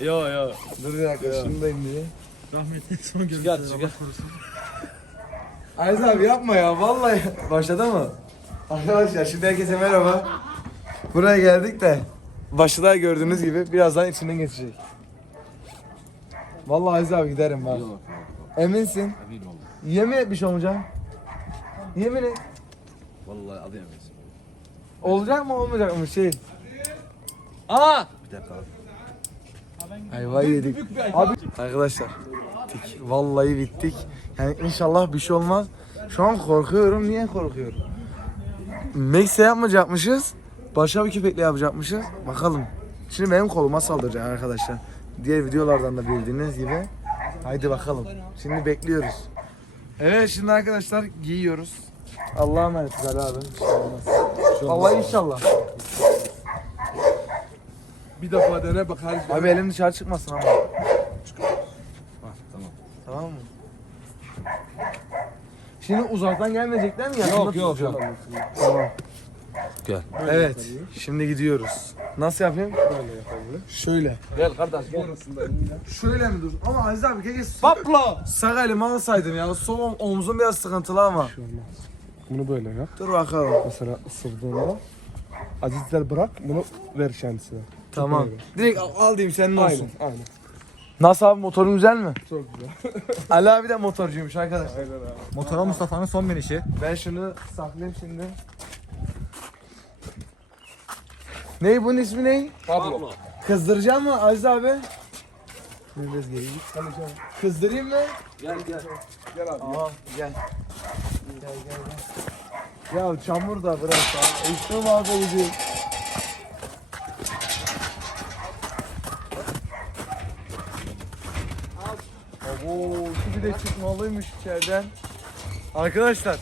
Yo yo. Dur bir dakika şundayım diye. Rahmetli son görüşleri. Çıkar, çıkar. Aziz abi yapma ya vallahi. Başladı mı? Arkadaşlar şimdi herkese merhaba. Buraya geldik de başta gördüğünüz gibi birazdan içinden geçecek. Vallahi Aziz abi giderim bak. Eminsin? Emin oldum. Yemin et bir şey olmayacak. Yemin et. Vallahi adı eminsin. Olacak mı olmayacak mı şey? Aa! Bir dakika abi. Ayvayı yedik. Abi arkadaşlar bittik. Vallahi bittik. Yani inşallah bir şey olmaz. Şu an korkuyorum. Niye korkuyorum? Max'e yapmayacakmışız. Başka bir köpekle yapacakmışız. Bakalım. Şimdi benim koluma saldıracak arkadaşlar. Diğer videolardan da bildiğiniz gibi. Haydi bakalım. Şimdi bekliyoruz. Evet şimdi arkadaşlar giyiyoruz. Allah'a emanet abi. Şey olmaz. Vallahi inşallah. Bir defa dene bak her Abi elim dışarı çıkmasın ama. tamam. Tamam mı? Şimdi uzaktan gelmeyecekler mi? Yakında Yok yok. tutacağım. Tamam. Gel. Evet. Şimdi gidiyoruz. Nasıl yapayım? Şöyle. Gel kardeş gel. Şöyle mi dur? Ama Aziz abi keşke sağ, Papla. sağ elimi alsaydın ya. Sol om- omzum biraz sıkıntılı ama. Bunu böyle yap. Dur bakalım. Mesela ısırdığında azizler bırak bunu ver kendisine. Tamam. Direkt al, al diyeyim senin olsun. Aynen. Nasıl abi motorun güzel mi? Çok güzel. Ali abi de motorcuymuş arkadaşlar. Aynen abi. Motora Mustafa'nın son binişi. Ben şunu saklayayım şimdi. Ney bunun ismi ney? Pablo. Kızdıracağım mı Aziz abi? Biraz geri git. Kızdırayım mı? Gel gel. Gel abi. Aa gel. Gel gel gel. Ya çamur da bırak ya. Üstüme mahvolacak. Abo şu bir de çıkmalıymış içeriden. Arkadaşlar.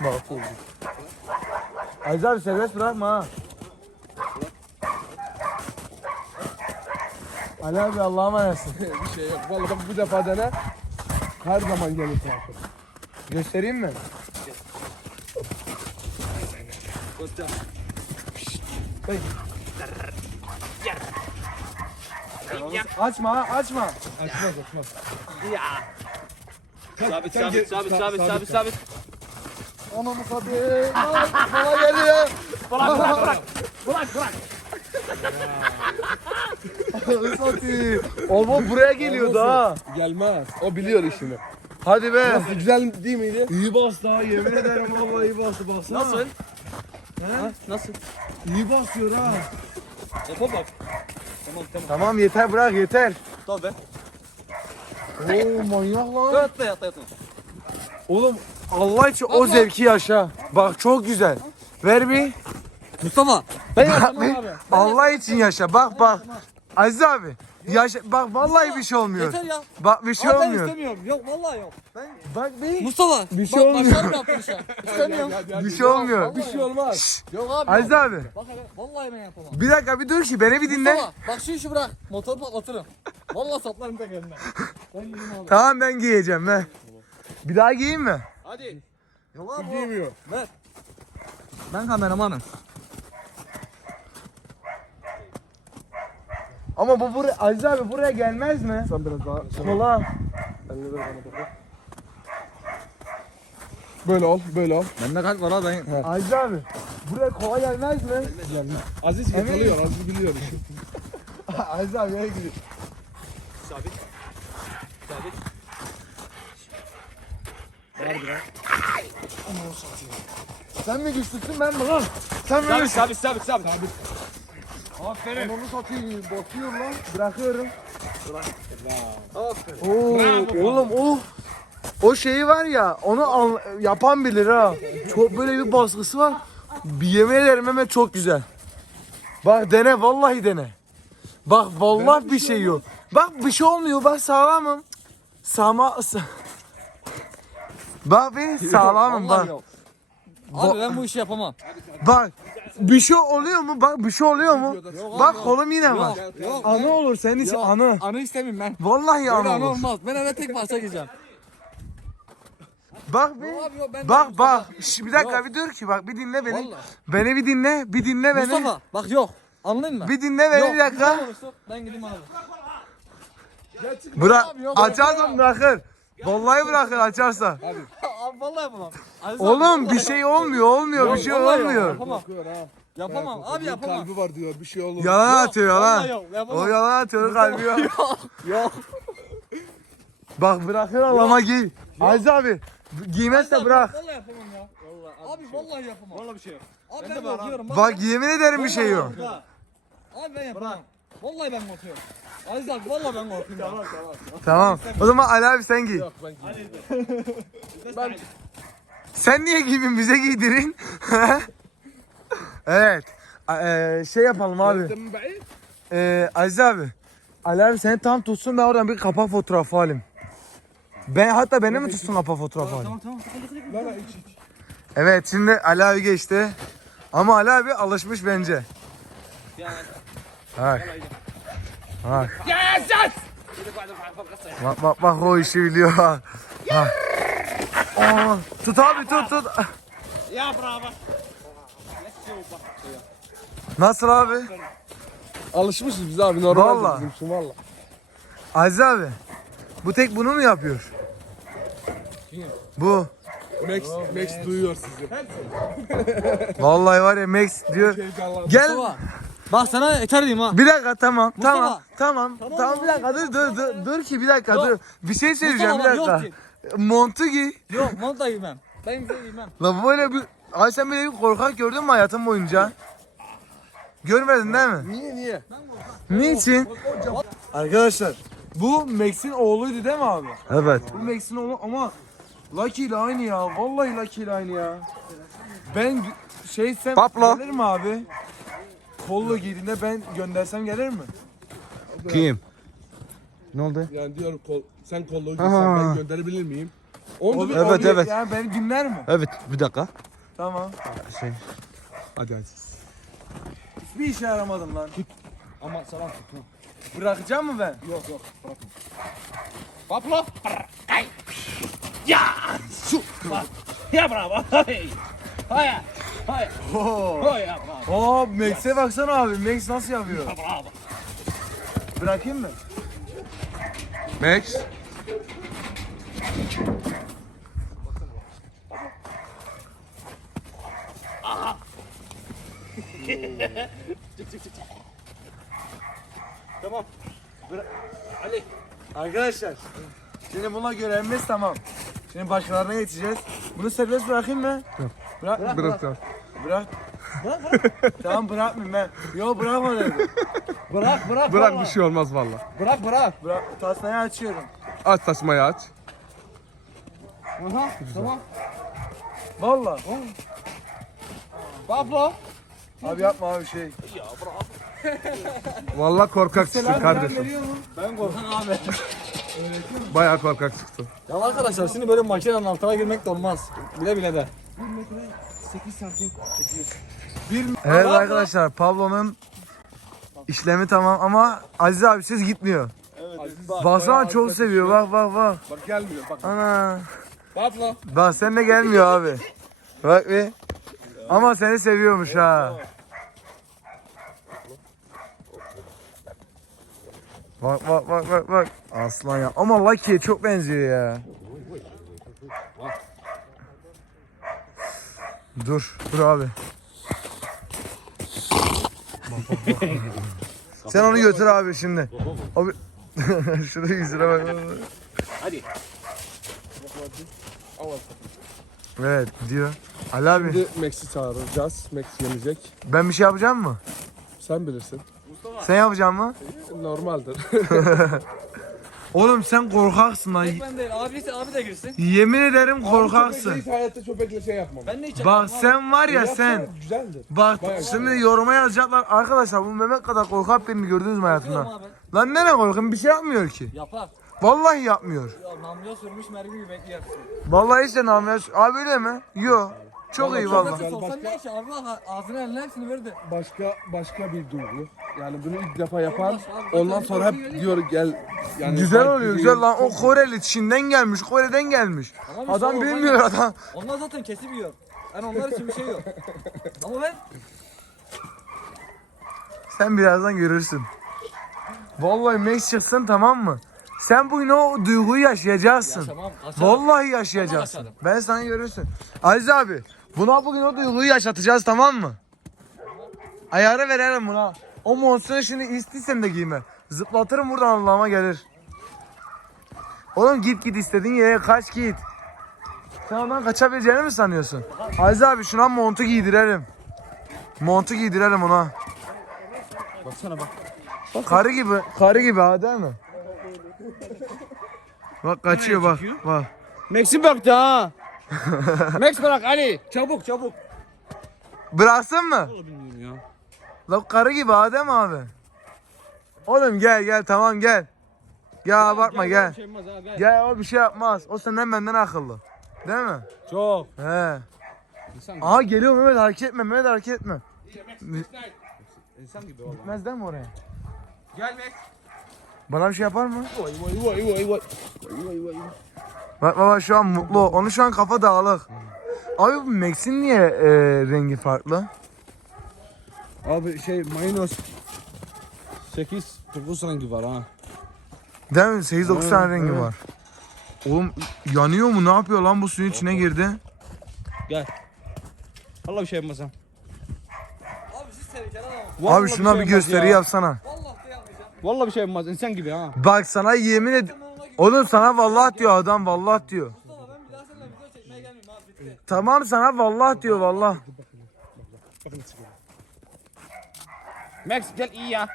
Mahvolduk. Aziz abi serbest bırakma ha. Ali abi Allah'a emanetsin. bir şey yok. Vallahi bak bir defa dene. Her zaman gelir takip. Göstereyim mi? Hey. Açma ha, açma. Açmaz açmaz. Sabit Sen sabit sabit sa- sabit sabit sabit sabit. Anamı satayım. Bana geliyor. Bırak bırak bırak. Bırak bırak. Satayım. Oğlum buraya geliyordu ha. Gelmez. O biliyor işini. Hadi be. Nasıl güzel değil miydi? İyi bastı ha yemin ederim vallahi iyi bastı baksana. Nasıl? He? Nasıl? İyi basıyor ha. Yapa bak. Tamam tamam. Tamam yeter bırak yeter. Tamam be. Oo manyak lan. Yatla yatla yatla. Oğlum Allah için o zevki yaşa. Bak çok güzel. Ver bir. Mustafa. Ben Allah için yaşa. Bak bak. Aziz abi. Yaşa. Bak vallahi bir şey olmuyor. Yeter ya. Bak bir şey Abi ben olmuyor. istemiyorum. Yok vallahi yok. Bak bir. Mustafa. Bir şey bak, olmuyor. Başlarım yaptın işe. İstemiyorum. Bir şey olmuyor. Bir şey olmaz. Yok abi. Aziz abi. Bak hele vallahi ben yapamam. Bir dakika bir dur ki beni bir dinle. Mustafa bak şu işi bırak. Motoru patlatırım. Vallahi saplarım tek elimden. Ben gideyim abi. Tamam ben giyeceğim be. Bir daha giyeyim mi? Hadi. Yok abi. Giymiyor. Ben kameramanım. Ama bu buraya Aziz abi buraya gelmez mi? Sen biraz daha sen Kola. elini ver bana bak. Böyle ol, böyle ol. Bende kalp var ben. Aziz abi. Buraya kola gelmez mi? Aziz Emin yakalıyor, Aziz biliyor işi. Aziz abi nereye gidiyor? Sabit. Sabit. Sen mi güçlüsün ben mi lan? Sen mi Sabit güçlüsün? sabit sabit sabit. Aferin. Onu satayım. Bakıyor lan. Bırakıyorum. Aferin. Oo, oğlum o o şeyi var ya onu al- yapan bilir ha. Çok böyle bir baskısı var. Bir yemin ederim Mehmet çok güzel. Bak dene vallahi dene. Bak vallahi bir şey yok. Bak bir şey olmuyor bak sağlamım. Sağma sa- Bak bir sağlamım bak. Yok. Abi ben bu işi yapamam. Bak bir şey oluyor mu? Bak bir şey oluyor mu? Bak kolum yine var. Yok yok. Anı olur senin için Yok. anı. Anı istemiyorum ben. Vallahi Böyle anı anı olur. olmaz. Ben eve tek parça gideceğim. Bak bir. Yok abi yok ben Bak bak. Şş, bir dakika Yok. bir dur ki bak bir dinle beni. Vallahi. Beni bir dinle, bir dinle beni. Mustafa bak yok. Anladın mı? Bir dinle beni bir dakika. güzel. Ben gideyim abi. Bırak. Abi yok, Açarsan bırakır. Vallahi bırakır açarsa. Abi vallahi yapamam. Aziz abi, Oğlum vallahi bir şey olmuyor olmuyor bir şey Vallahi olmuyor. Yapamam. Korkuyor ha. Yapamam abi yapamam. Kalbi var diyor bir şey olur. Yalan atıyor Vallahi yalan. yok yapamam. O yalan atıyor kalbi yok. Yok. Bak bırakır Allah'ıma giy. Aziz abi giymezse bırak. Vallahi yapamam ya. Abi vallahi yapamam. Vallahi bir şey yok. Abi ben korkuyorum. Bak yemin ederim bir şey yok. Abi ben yapamam. Vallahi ben korkuyorum. Aziz abi vallahi ben korkuyorum. Tamam tamam. Tamam. O zaman Ali abi sen giy. Yok ben giyeyim. ben Sen niye giydin bize giydirin? evet. A- eee, şey yapalım abi. Ee, Aziz abi. Ali abi seni tam tutsun ben oradan bir kapak fotoğrafı alayım. Ben hatta beni mi tutsun kapak fotoğrafı alayım? Tamam tamam. Lan lan iç iç. Evet şimdi Ali abi geçti. Ama Ali abi alışmış bence. Bak. Bak. Bak bak bak o işi biliyor. Bak. Aa, tut abi tut tut. Ya bravo. Nasıl abi? Alışmışız biz abi normal bizim için valla. Aziz abi. Bu tek bunu mu yapıyor? Bu. Max, Max duyuyor sizi. Vallahi var ya Max diyor. Gel. Bak sana yeter diyeyim ha. Bir dakika tamam. Mustafa. Tamam. Tamam. Tamam bir dakika dur dur dur. Dur ki bir dakika Yok. dur. Bir şey söyleyeceğim bir Mustafa bak, dakika. yok Montu giy. Yok mont da giymem. Ben bir şey giymem. La böyle bir Ay sen böyle bir korkak gördün mü hayatın boyunca? Görmedin değil mi? Niye niye? Niçin? Arkadaşlar bu Max'in oğluydu değil mi abi? Evet. Bu Max'in oğlu ama Lucky ile aynı ya. Vallahi Lucky ile aynı ya. Ben gö- şeysem Pablo. gelir mi abi? Kollu giydiğinde ben göndersem gelir mi? Kim? Ne oldu? Yani diyorum kol, sen kolluğu Aha. giysen ben gönderebilir miyim? Onu O- bir- Evet, o- evet. Yani beni dinler mi? Evet bir dakika. Tamam. Şey. Hadi hadi. Hiçbir işe yaramadım lan. Ama sana tut. Bırakacağım mı ben? Yok yok bırakma. Pablo. Ya. Şu. Ya bravo. Hey. Hayır. Hayır. Oo. Oh. Oo Max'e baksana abi. Max nasıl yapıyor? Bravo. Bırakayım mı? Max. Tamam. Arkadaşlar. Şimdi buna görevimiz tamam. Şimdi başkalarına geçeceğiz. Bunu serbest bırakayım mı? Yok. Bırak. Bırak. Bırak sen. Bırak. tamam bırakmayayım ben. Yok bırakma dedim. Bırak bırak. Bırak bir şey olmaz valla. Bırak bırak. Bırak. Tasmayı açıyorum. Aç tasmayı aç. Aha tamam. Valla. Pablo. Abi yapma abi şey. Valla korkak Selam kardeşim. Ben korkan abi. Bayağı korkak çıktın. Ya arkadaşlar şimdi böyle makinenin altına girmek de olmaz. Bile bile de. Evet arkadaşlar Pablo'nun işlemi tamam ama Aziz abi siz gitmiyor. Baksana çok seviyor bak bak bak. Bak gelmiyor bak. Ana. Pablo. Bak sen de gelmiyor abi. Bak bir. Ama seni seviyormuş ha. Bak bak bak bak bak. Aslan ya. Ama Lucky'ye çok benziyor ya. Dur, dur abi. Sen onu götür abi şimdi. Abi şurada yüzüne bak. Hadi. Evet diyor. Ali abi Şimdi Max'i çağıracağız. Max yenecek. ben bir şey yapacağım mı? Sen bilirsin. Sen yapacaksın mı? Normaldir. Oğlum sen korkaksın lan. Tek ben değil. Abi, abi de girsin. Yemin ederim korkaksın. hiç hayatta köpekle şey yapmam. Ben de hiç Bak sen var ya Yapsana, sen. Güzeldir. Bak Bayağı şimdi yoruma yazacaklar. Arkadaşlar bu Mehmet kadar korkak birini gördünüz mü hayatında? Yapıyorum. Lan nereye korkun? Bir şey yapmıyor ki. Yapar. Vallahi yapmıyor. Ya namluya sürmüş mermi gibi bekliyorsun. Vallahi hiç de namluyor. Abi öyle mi? Yo. Çok iyi vallahi. Nasıl olsan ne işi? Allah ağzına eline hepsini verdi. Başka başka bir duygu. Yani bunu ilk defa yapan Olmaz abi. ondan sonra hep diyor gel yani Güzel fark oluyor güzel lan. O Koreli Çin'den gelmiş. Kore'den gelmiş. Ama bir Adam bilmiyor adam. Onlar zaten kesip yiyor. Yani onlar için bir şey yok. Ama ben Sen birazdan görürsün. Vallahi Max çıksın tamam mı? Sen bugün o duyguyu yaşayacaksın. Yaşamam. Kaçarım. Vallahi yaşayacaksın. kaçarım. Ben sana görürsün. Aziz abi buna bugün o duyguyu yaşatacağız tamam mı? Ayarı verelim buna. O monstru şimdi istesem de giyme. Zıplatırım buradan Allah'ıma gelir. Oğlum git git istediğin yere kaç git. Sen ondan kaçabileceğini mi sanıyorsun? Aziz abi şuna montu giydirelim. Montu giydirelim ona. Baksana bak. Karı gibi, karı gibi ha değil mi? Bak kaçıyor bak. Bak. Max'i baktı ha. Max bırak Ali. Çabuk çabuk. Bıraksın mı? Bilmiyorum ya. La karı gibi mi abi? Oğlum gel gel tamam gel. Ya abartma gel. Bir şey olmaz ha, gel. Gel o bir şey yapmaz. O senden benden akıllı. Değil mi? Çok. He. İnsan gibi. Aha geliyor Mehmet hareket etme Mehmet hareket etme. İnsan gibi oğlum. Gitmez değil mi oraya? Gel Max. Bana bir şey yapar mı? Vay vay vay vay vay. Vay vay vay. Bak baba şu an mutlu. Onun şu an kafa dağılık. Abi bu Max'in niye e, rengi farklı? Abi şey mayonez 8 9 rengi var ha. Değil mi? 8-9 tane rengi var. Oğlum yanıyor mu? Ne yapıyor lan bu suyun içine girdi? Gel. Allah bir şey yapmasam. Abi siz tehlikeli adamım. Abi şuna bir gösteri yapsana. Vallahi de yapmayacağım. Vallahi bir şey yapmaz. İnsan gibi ha. Bak sana yemin ed... Oğlum sana vallahi diyor adam vallahi diyor. Mustafa ben bir daha seninle video çekmeye gelmeyeyim abi bitti. Tamam sana vallahi diyor vallahi. Max gel iyi ya.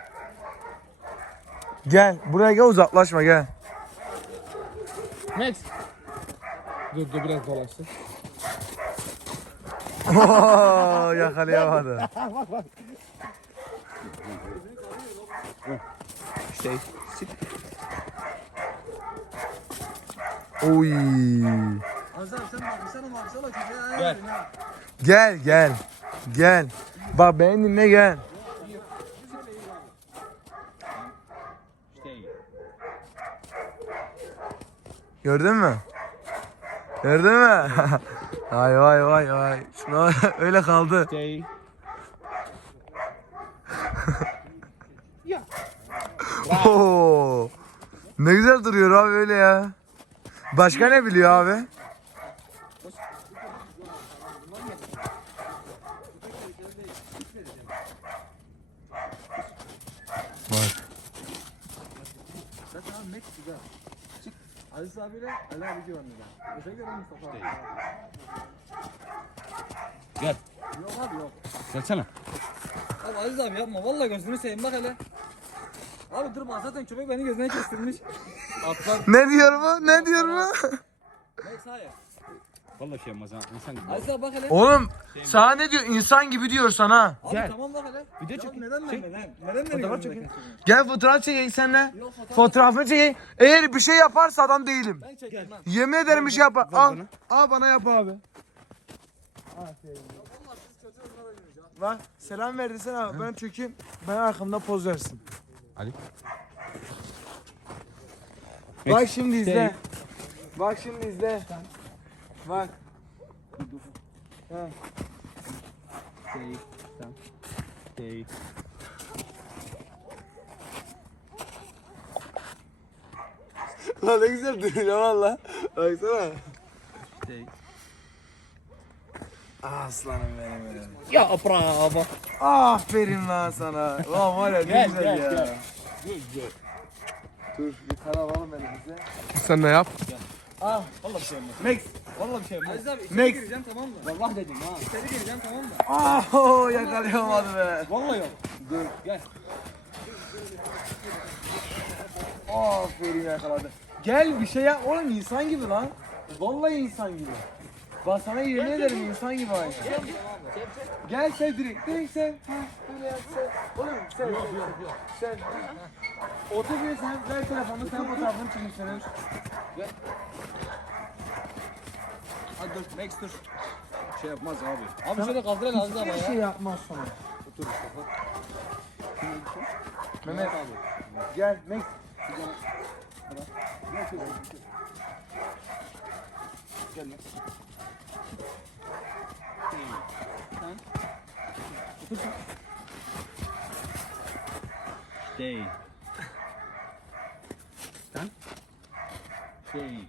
Gel buraya gel uzaklaşma gel. Max. Dur dur biraz dolaşsın. Oo, yakalayamadı. Şey. Oy. Azam sen baksana baksana çocuğa. Gel. Gel gel. Gel. Bak beni dinle gel. Gördün mü? Gördün mü? vay vay vay vay. Şuna öyle kaldı. Oo. Ne güzel duruyor abi öyle ya. Başka ne biliyor abi? Bak. Zaten abi güzel. Çık. Aziz abiyle Ali abi anlayacağım. Özellikle ben Mustafa abi. Gel. Yok abi yok. Gelsene. Abi Aziz abi yapma. Vallahi gözünü seveyim bak hele. Abi durma zaten köpek beni gözüne kestirmiş. Atlar. Ne diyor bu? Ne diyor bu? Vallahi şey yapmaz ha. İnsan gibi. Abi bak hele. Oğlum sana ne diyor? İnsan gibi diyor sana. Abi Gel. tamam bak hele. Video çekin. Neden ben Çek. neden? Neden Fotoğraf çekin. Gel fotoğraf çekeyim seninle. Yok fotoğraf. Fotoğrafını çekeyim. Eğer bir şey yaparsa adam değilim. Ben çekmem. Yemin ederim bir şey yapar. Al. bana. Al bana yap abi. Bak selam verdi sana. Ben çökeyim. Ben arkamda poz versin. Ali. Bak şimdi izle. Şey. Bak şimdi izle. Bak. Şey. Tamam. Şey. Lan ne güzel duruyor valla. Baksana. Şey. Aslanım benim benim. Ya bravo. Aferin lan sana. Lan var ya ne Gel, güzel gel, ya. gel. Gel gel. Dur bir tane alalım elimize. Sen ne yap? Ah vallahi bir şey yapmaz. Max. Vallahi bir şey yapmaz. Aziz abi içeri Max. gireceğim tamam mı? Vallahi dedim ha. İçeri gireceğim tamam mı? Ah oh, yakalayamadı be. Vallahi yok. Dur gel. Aferin yakaladı. Gel bir şey yap. Oğlum insan gibi lan. Vallahi insan gibi. Bak sana yemin ederim insan gibi aynı. Gel sev direkt. Direkt sev. Ha, böyle yap sev. Oğlum sev. Yok yok yok. Sev. Otur bir sen ver telefonunu sen fotoğrafını çekin senin. Hadi dur Max dur. Şey yapmaz abi. Abi şöyle kaldır Aziz abi Bir ya. şey yapmaz sonra. Mehmet abi. Gel Max. Gel Max. Stay. Sen? Stay.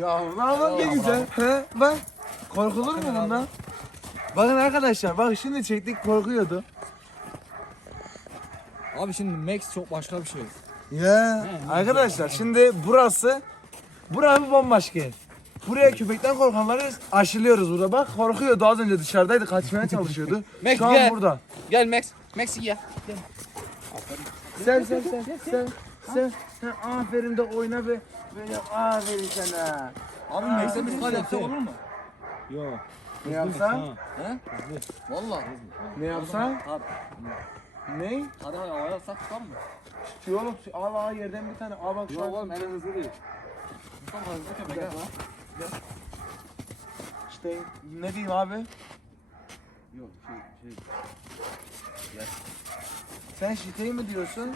Ya yapalım ne güzel. He bak. Korkulur mu bundan? Bakın arkadaşlar bak şimdi çektik korkuyordu. Abi şimdi Max çok başka bir şey. Ya arkadaşlar şimdi burası burası bir bambaşka yer. Buraya köpekten korkanları aşılıyoruz burada. Bak korkuyordu az önce dışarıdaydı kaçmaya çalışıyordu. Max Şu an gel. burada. Gel Max. Max gel. Sen sen sen sen sen sen aferin de oyna be. Böyle aferin sana. Abi Max'e bir kal yapsak olur mu? Yok. Ne yapsan? He? Valla. Ne yapsan? Abi. Ne? Hadi hadi havaya atsak tutar mı? Tutuyor oğlum. Al al yerden bir tane. Al bak şu Yok an. oğlum en hızlı değil. Mustafa hızlı köpek ha. İşte ne diyeyim abi? Yok şey şey. Sen şiteyi mi diyorsun?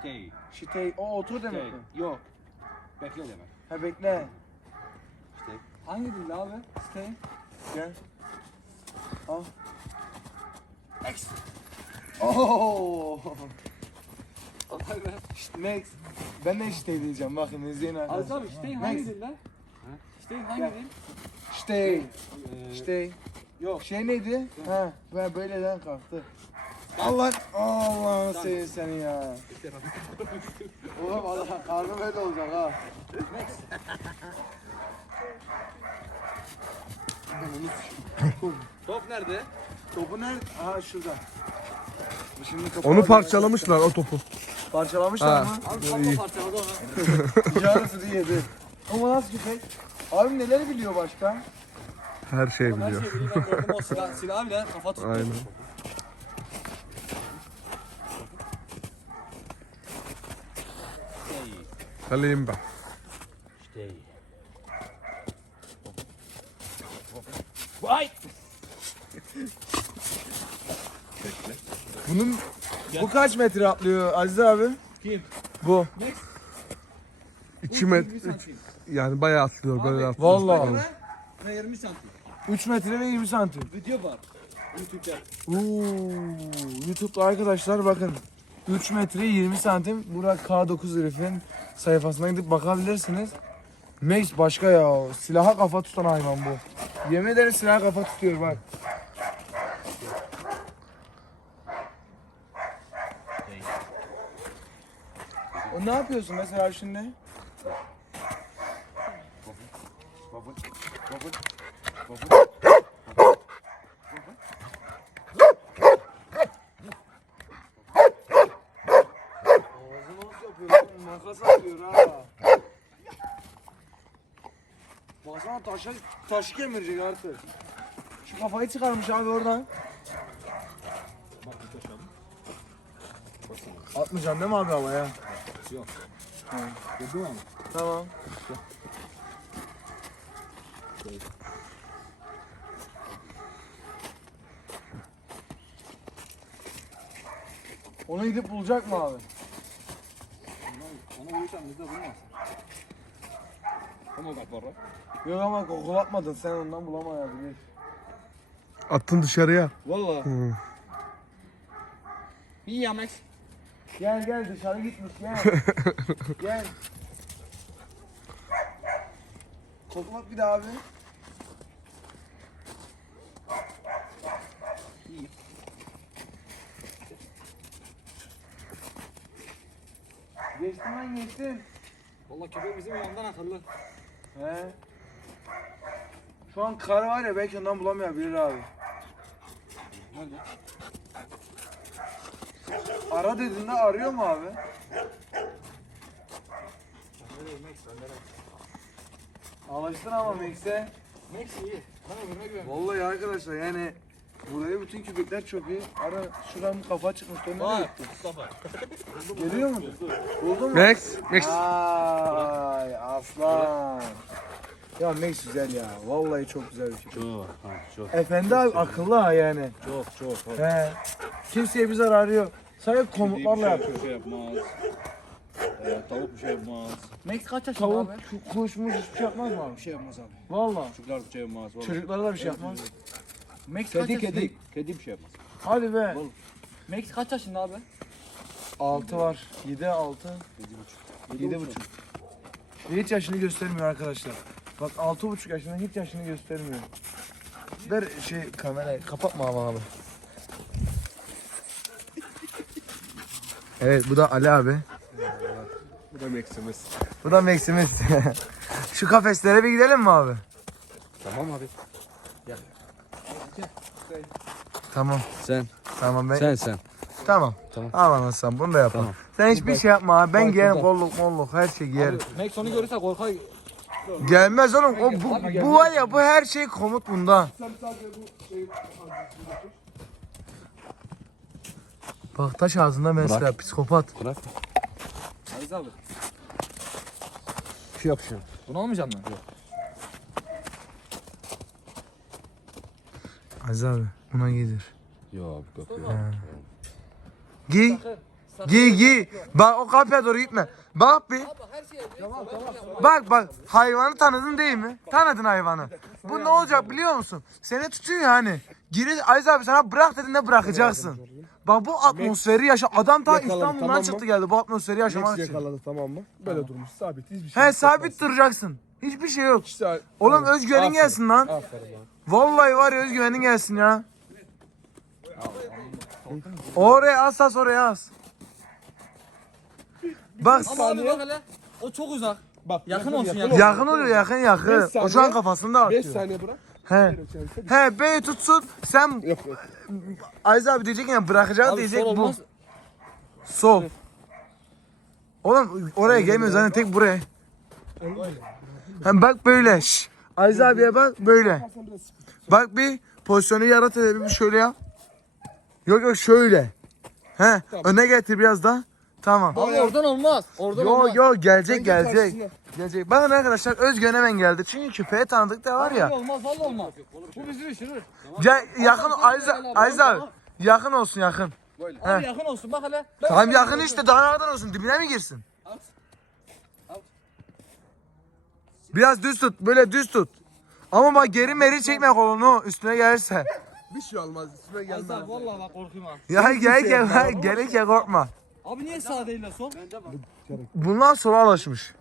Stay. Şiteyi. O otur demek Stay. mi? Yok. Bekle demek. Ha bekle. Hangi dilde abi? Stay. Gel. Al. Oh. Şşt, Max. Ben de şitey diyeceğim. Bakın izleyin arkadaşlar. abi stay Max. hangi dilde? Stay hangi Gel. dil? Şitey. Ee, Şitey. Yok. Şey neydi? Ha, ben böyleden kalktı. Allah Allah'ını seveyim seni ya. Oğlum Allah karnım öyle olacak ha. Top nerede? Topu nerede? Aha şurada. Şimdi topu Onu parçalamışlar o topu. Parçalamışlar Ha. mı? Abi sapla parçaladı onu. Yarısı yedi. Ama nasıl köpek? Abim neler biliyor başka? Her şeyi Her biliyor. şeyi biliyor ben gördüm o silah, silah bile kafa tuttu. Aynen. Stay. Kalimba. Stay. Vay. Bunun bu kaç metre atlıyor Aziz abi? Kim? Bu. 2 metre. 20 santim. Yani bayağı atlıyor böyle atlıyor. Vallahi. Ve 20 santim. 3 metre ve 20 santim. Video var. YouTube'da. Oo, YouTube'da arkadaşlar bakın. 3 metre 20 santim. Burak K9 herifin sayfasına gidip bakabilirsiniz. Max başka ya. Silaha kafa tutan hayvan bu. Yemin ederim silaha kafa tutuyor bak. O ne yapıyorsun mesela şimdi? Ağzını nasıl yapıyor? Makas atıyor ha. Baksana taşı, taşı kemirecek artık. Şu kafayı çıkarmış abi oradan. Atmayacaksın değil mi abi havaya? Yok. Gördün mü? Tamam. Onu gidip bulacak mı abi? Bizde bulmaz. Tamam bak bora. Yok ama kokulatmadın sen ondan bulamayabilir. Attın dışarıya. Valla. Hı. İyi ya Max. Gel gel dışarı gitmiş gel. gel. Koklat bir daha abi. Geçtim lan geçtim. Valla köpek bizim yandan akıllı. He. Şu an kar var ya belki ondan bulamayabilir abi. Nerede? Ara dediğinde arıyor mu abi? Alıştın ama Max'e. Max iyi. Bana öbürüne güven. Vallahi arkadaşlar yani buraya bütün köpekler çok iyi. Ara şuradan bir kafa çıkmış. O nereye Vay gitti? Mustafa. Geliyor mu? Buldun mu? Max. Max. Ay aslan. Ya Max güzel ya. Vallahi çok güzel bir köpek. Çok. Ha, çok. Efendi abi akıllı ha yani. Çok çok. He. Kimseye bir zararı yok. Sadece komutlarla yapıyor. Şey yapmaz. ya. Tavuk bir şey yapmaz. Max kaç yaşında Tavuk, abi? şu kuşmuş hiçbir şey yapmaz mı abi? Bir şey yapmaz abi. Valla. Çocuklar bir şey yapmaz. vallahi. Çocuklara da bir şey yapmaz. Max kaç Kedi yaşında? kedi. Kedi bir şey yapmaz. Hadi be. Max kaç yaşında abi? 6 var. 7 6. 7 buçuk. Hiç yaşını göstermiyor arkadaşlar. Bak 6,5 yaşında hiç yaşını göstermiyor. Ver şey kamerayı kapatma ama abi. Evet bu da Ali abi. Bu da Max'imiz. Bu da Max'imiz. Şu kafeslere bir gidelim mi abi? Tamam abi. Tamam. Sen. Tamam ben. Sen sen. Tamam. Tamam. Tamam Hasan bunu da yapalım. Tamam. Sen hiçbir şey yapma abi. Ben Bak giyerim burada. kolluk molluk her şey giyerim. Max onu görürse korkar. Gelmez oğlum. O, bu, bu var ya bu her şey komut bunda. Bak taş ağzında mesela psikopat. Bırak. Aziz abi. Bir şey yapışıyor. Bunu almayacağım ben. Aziz abi buna giydir. Yok yok yok. Giy. Giy giy. Bak o kapıya doğru gitme. Bak bir. Bak bak hayvanı tanıdın değil mi? Tanıdın hayvanı. Bu ne olacak biliyor musun? Seni tutuyor yani. Giri Aziz abi sana bırak dediğinde bırakacaksın. Bak bu atmosferi yaşa. Adam ta İstanbul'dan tamam mı? çıktı geldi bu atmosferi yaşamak Max için. yakaladı tamam mı? Böyle durmuş sabit. Hiçbir şey He sabit duracaksın. Hiçbir şey yok. İşte, Oğlum Aferin. gelsin lan. Aferin lan. Vallahi var ya özgüvenin gelsin ya. Oraya as as oraya as. Bak Ama abi bak hele. O çok uzak. Bak, Yakın olsun, yakın. yakın oluyor yakın yakın. Beş O şu an saniye. kafasında 5 atıyor. saniye bırak. He. He beni tutsun sen Yok abi diyecek ya bırakacak Abi diyecek sol bu. olmaz. Sol. Oğlum oraya gelmiyor zaten tek buraya. Hem bak böyle. Şş. Aziz abiye bak böyle. Bak bir pozisyonu yarat bir şöyle yap. Yok yok şöyle. He öne getir biraz daha. Tamam. Abi oradan olmaz. Oradan olmaz. yo gelecek Bence gelecek. karşısına. Gelecek. Bakın arkadaşlar Özgün hemen geldi. Çünkü köpeği tanıdık da var ya. olmaz vallahi olmaz. Bu bizi düşürür. Gel yakın Aziz, Aziz abi. Yakın olsun yakın. Abi yakın olsun bak hele. Tamam yakın diyorum. işte daha nereden olsun dibine mi girsin? Biraz düz tut böyle düz tut. Ama bak geri meri çekme kolunu üstüne gelirse. Bir şey olmaz. Üstüne gelmez. abi vallahi bak korkuyorum ha. Ya gel gel gerek ya korkma. Abi niye sağ değil de sol? Bundan sonra alışmış.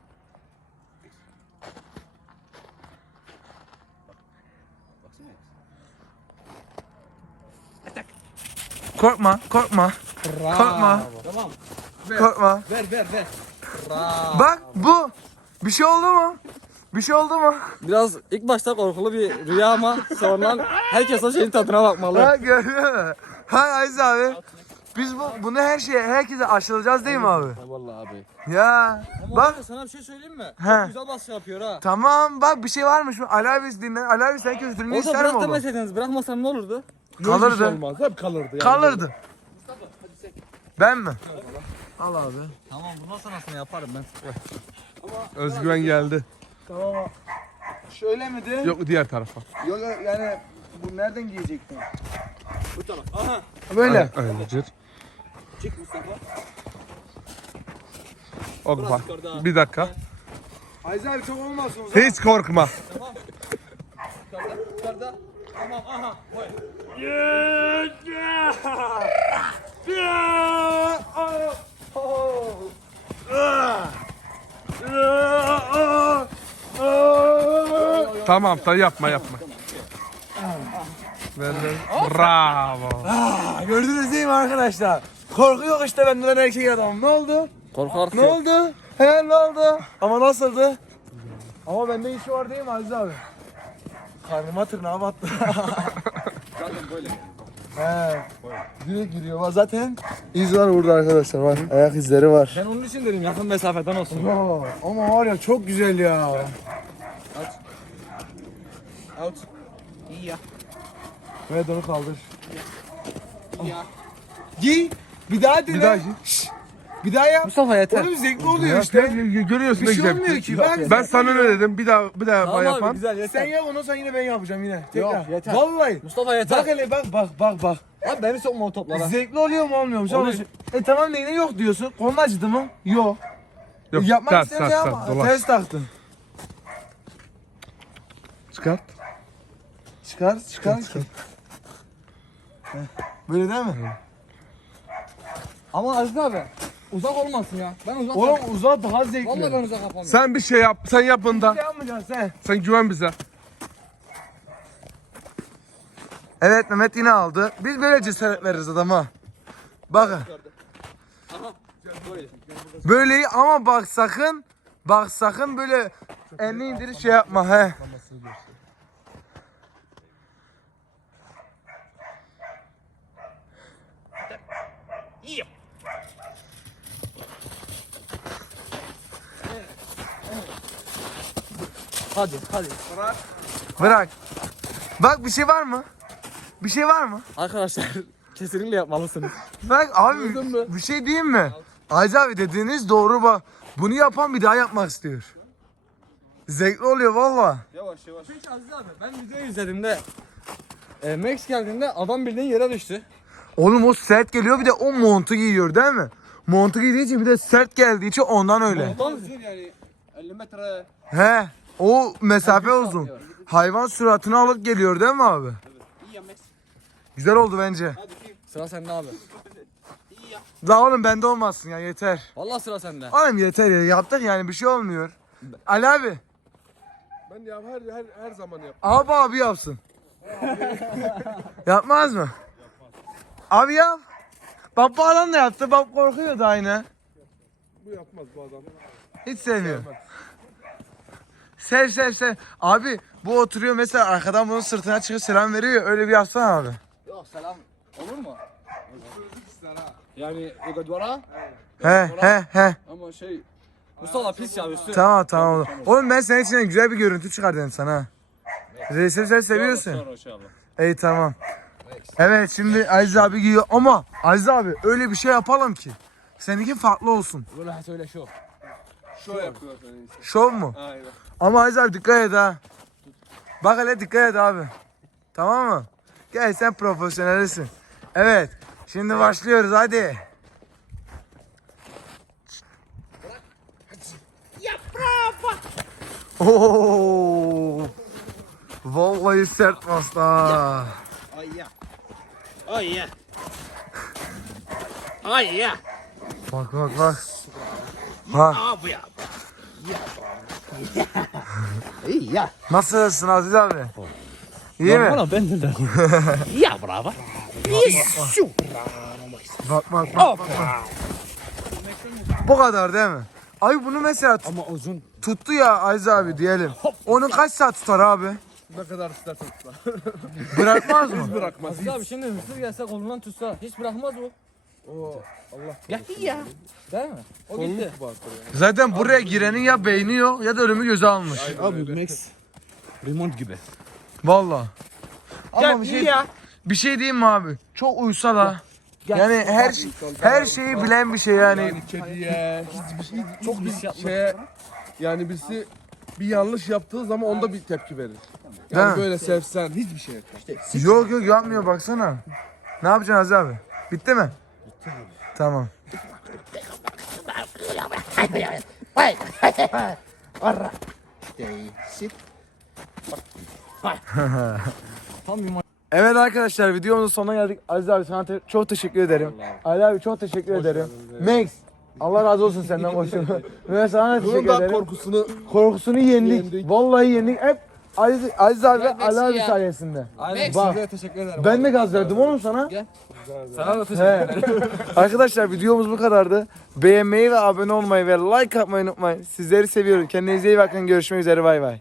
Korkma, korkma, korkma, Tamam. korkma. Ver ver ver. Bak bu. Bir şey oldu mu? Bir şey oldu mu? Biraz ilk başta korkulu bir rüya ama sonradan herkes o şeyin tadına bakmalı. Ha görüyor musun? Ha Aziz abi. Biz bu bunu her şeye herkese aşılayacağız değil mi abi? Vallahi abi. Ya bak abi sana bir şey söyleyeyim mi? He. Çok güzel baskı yapıyor ha. tamam bak bir şey varmış mı? Ali abi dinle. Ali abi sen kötülüğünü Orada ister mi bırak demeseydiniz bırakmasam ne olurdu? Kalırdı. Olmaz. Hep kalırdı. Yani. Kalırdı. Ben mi? Al abi. Tamam bundan sonrasını yaparım ben. Özgüven geldi. Tamam. Şöyle mi de? Yok diğer tarafa. Yok yani bu nereden giyecektin? Bu taraf. Aha. Böyle. Öyle cır. Çık Mustafa. Ok bak. Bir dakika. Aziz abi çok olmasın o zaman. Hiç korkma. Yukarıda. Yukarıda. Tamam aha. Koy. Tamam da yapma yapma. Ver ver. Bravo. Ha, gördünüz değil mi arkadaşlar? Korku yok işte benden erkek adam. Ne oldu? Korku artık Ne oldu? He ne oldu? Ama nasıldı? Ama bende işi var değil mi Aziz abi? Karnıma tırnağa battı. He. Direkt giriyor. Bak Zaten iz var burada arkadaşlar var. Ayak izleri var. Ben onun için dedim yakın mesafeden olsun. Oo, ama var ya çok güzel ya. Out. İyi ya. Evet onu kaldır. İyi ya. Giy. Bir daha dene. Bir daha giy. Bir daha yap. Mustafa yeter. Oğlum zevkli oluyor işte. Görüyorsun Bir ne şey güzel. olmuyor ki. Ben, Ben sana ne dedim? Bir daha bir daha Tamam abi yapan. güzel Sen yeter. yap onu sen yine ben yapacağım yine. Tekrar. Yok, yeter. Vallahi. Mustafa yeter. Bak hele bak bak bak bak. Abi beni sokma o toplara. Zevkli oluyor mu olmuyor mu? Sen Oluyor. onu- E tamam neyine yok diyorsun. Kolun acıdı mı? Yok. Yok, Yapmak ters, istemiyor ters, dolaş. ters taktın. Çıkart. Çıkar, çıkar. Heh, Böyle değil mi? Ama Aziz abi uzak olmasın ya. Ben uzak Oğlum uzat daha zevkli. Vallahi ben uzak yapamıyorum. Sen bir şey yap. Sen yapın Ne yapmayacaksın sen? Sen güven bize. Evet Mehmet yine aldı. Biz böyle cesaret veririz adama. Bakın. Böyle ama bak sakın bak sakın böyle elini indirip şey yapma he. Hadi hadi. Bırak. Bak bir şey var mı? Bir şey var mı? Arkadaşlar kesinlikle yapmalısınız. Bak abi bir şey diyeyim mi? Aziz abi dediğiniz doğru bak. Bunu yapan bir daha yapmak istiyor. Zevkli oluyor valla. Yavaş yavaş. Peki Aziz abi ben videoyu izlediğimde e, Max geldiğinde adam bildiğin yere düştü. Oğlum o sert geliyor bir de o montu giyiyor değil mi? Montu giydiği için bir de sert geldiği için ondan öyle. Uzun yani 50 metre. He. O mesafe uzun. Hayvan suratını alıp geliyor değil mi abi? İyi ya Max. Güzel oldu bence. Sıra sende abi. La oğlum bende olmasın ya yeter. Vallahi sıra sende. Oğlum yeter ya yaptık yani bir şey olmuyor. Ali abi. Ben ya her her her zaman yap. Abi abi yapsın. Yapmaz mı? Abi yap. Bak bu adam da yaptı. Bak korkuyordu aynı. Bu yapmaz bu adam. Hiç sevmiyor. Sev sev sev. Abi bu oturuyor mesela arkadan bunun sırtına çıkıp selam veriyor. ya, Öyle bir yapsana abi. Yok selam olur mu? Yani Egadwara He he he. ama şey Mustafa pis ya üstü. Tamam tamam oğlum. Oğlum ben senin için güzel bir görüntü çıkardım sana. ha. Reis'i sen seviyorsun. Sonra inşallah. İyi tamam. Evet şimdi Aziz abi giyiyor ama Aziz abi öyle bir şey yapalım ki. Seninki farklı olsun. Böyle söyle şu. Şöyle yapıyor. Şov mu? Aynen. Ama Aziz abi dikkat et ha. Bak hele dikkat et abi. Tamam mı? Gel sen profesyonelsin. Evet. Şimdi başlıyoruz hadi. Oo. Vallahi sert pasta. Ay ya. Ay ya. Ay ya. Bak bak bak. Bak. Abi ya. İyi ya. Nasılsın Aziz abi? İyi mi? ben de. Ya bravo. Yesu. Bak bak bak. bak, bak. Bu kadar değil mi? Ay bunu mesela tut- Ama uzun. tuttu ya Aziz abi diyelim. Onu kaç saat tutar abi? Ne kadar ister tutsa. Bırakmaz mı? Bırakmaz. Aziz abi şimdi hırsız gelse kolundan tutsa hiç bırakmaz o. Oo, Allah Ya ya. Değil mi? O gitti. kolluk vardır ya. Zaten buraya girenin ya beyni yok ya da ölümü göze almış. Abi Max remote gibi. Valla. Ama bir şey ya. bir şey diyeyim mi abi? Çok uysal ha. Yani her şey- her şeyi bilen bir şey yani. Yani kediye hiçbir şey Çok pis yapmış. şeye yani birisi bir yanlış yaptığı zaman onda bir tepki verir. Yani mi? böyle sevsen hiçbir şey etmez. Yok yok yapmıyor baksana. Ne yapacaksın Aziz abi? Bitti mi? Bitti abi. Tamam. Tam bir Evet arkadaşlar videomuzun sonuna geldik. Aziz abi sana te- çok teşekkür ederim. Ali abi çok teşekkür ederim. Max Allah razı olsun senden koşun. Ve sana da Bunun teşekkür da ederim. korkusunu Korkusunu yendik. Yendik. Vallahi yendik. Hep Aziz, Aziz abi ve Ali abi sayesinde. Aynen Bak. size teşekkür ederim. Ben de gaz verdim oğlum sana. Sana da teşekkür He. ederim. Arkadaşlar videomuz bu kadardı. Beğenmeyi ve abone olmayı ve like atmayı unutmayın. Sizleri seviyorum. Kendinize iyi bakın. Görüşmek üzere. Bay bay.